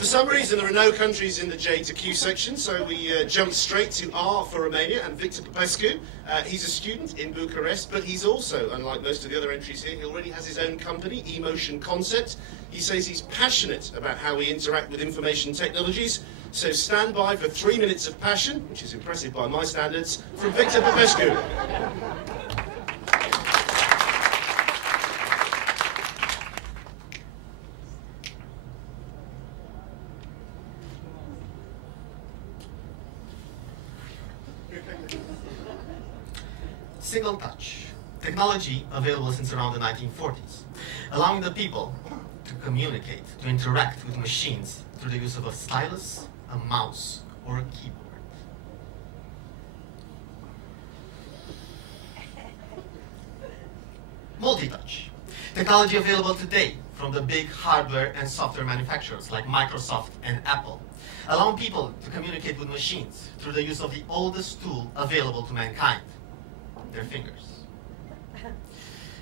For some reason, there are no countries in the J to Q section, so we jump straight to R for Romania and Victor Popescu. He's a student in Bucharest, but he's also, unlike most of the other entries here, he already has his own company, Emotion Concept. He says he's passionate about how we interact with information technologies, so stand by for 3 minutes of passion, which is impressive by my standards, from Victor Popescu. Single touch, technology available since around the 1940s, allowing the people to communicate, to interact with machines through the use of a stylus, a mouse, or a keyboard. Multi-touch, technology available today from the big hardware and software manufacturers like Microsoft and Apple, allowing people to communicate with machines through the use of the oldest tool available to mankind, their fingers.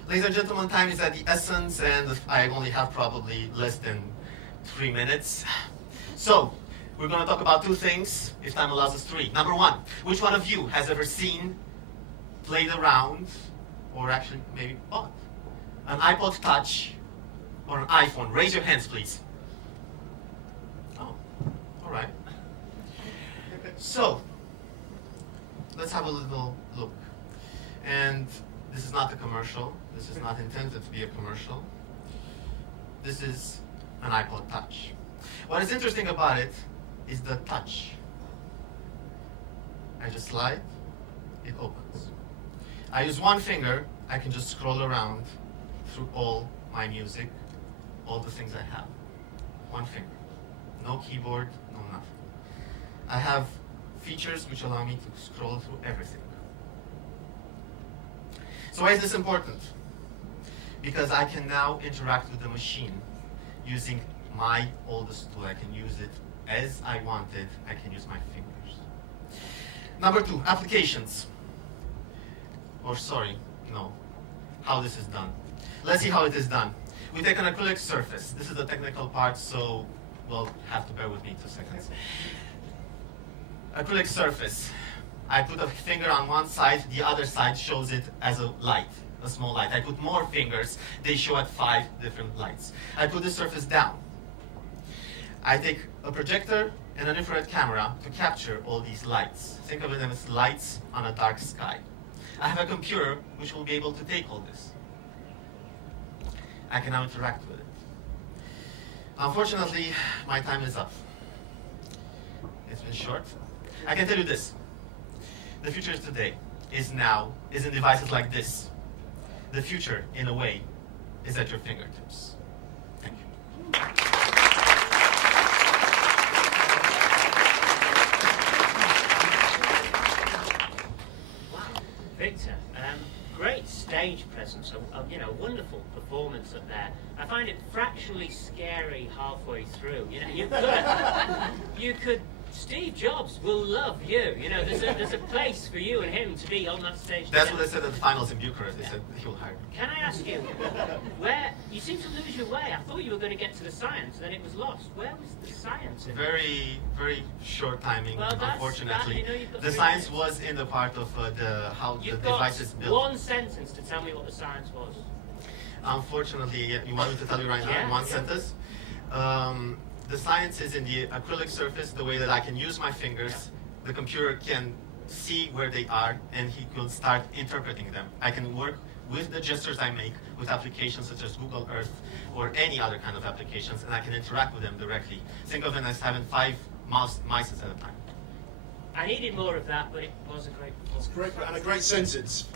Ladies and gentlemen, time is at the essence, and I only have probably less than 3 minutes. So, we're going to talk about two things, if time allows us 3. Number 1, which one of you has ever seen, played around, or actually maybe bought an iPod Touch or an iPhone? Raise your hands, please. Oh, all right. So, let's have a little look. And this is not a commercial. This is not intended to be a commercial. This is an iPod Touch. What is interesting about it is the touch. I just slide, it opens. I use one finger, I can just scroll around through all my music, all the things I have. One finger. No keyboard, no nothing. I have features which allow me to scroll through everything. So why is this important? Because I can now interact with the machine using my oldest tool. I can use it as I want it. I can use my fingers. Number 2, applications. Or how this is done. Let's see how it is done. We take an acrylic surface. This is the technical part, so we'll have to bear with me 2 seconds. Acrylic surface. I put a finger on one side, the other side shows it as a light, a small light. I put more fingers, they show at 5 different lights. I put the surface down. I take a projector and an infrared camera to capture all these lights. Think of them as lights on a dark sky. I have a computer which will be able to take all this. I can now interact with it. Unfortunately, my time is up. It's been short. I can tell you this. The future today is in devices like this. The future, in a way, is at your fingertips. Thank you. Victor, great stage presence, a wonderful performance up there. I find it fractionally scary halfway through. You could. Steve Jobs will love you. There's a place for you and him to be on that stage. That's what they said at the finals in Bucharest. They said he'll hire me. Can I ask you, where you seem to lose your way? I thought you were going to get to the science, then it was lost. Where was the science in it? Very, very short timing, well, unfortunately. You've the science was in the part of how the device is built. One sentence to tell me what the science was. Unfortunately, you want me to tell you right now in one sentence? The science is in the acrylic surface, the way that I can use my fingers. The computer can see where they are, and he could start interpreting them. I can work with the gestures I make with applications such as Google Earth or any other kind of applications, and I can interact with them directly. Think of it as having 5 mice at a time. I needed more of that, but it was a great performance. It's great, and a great sentence.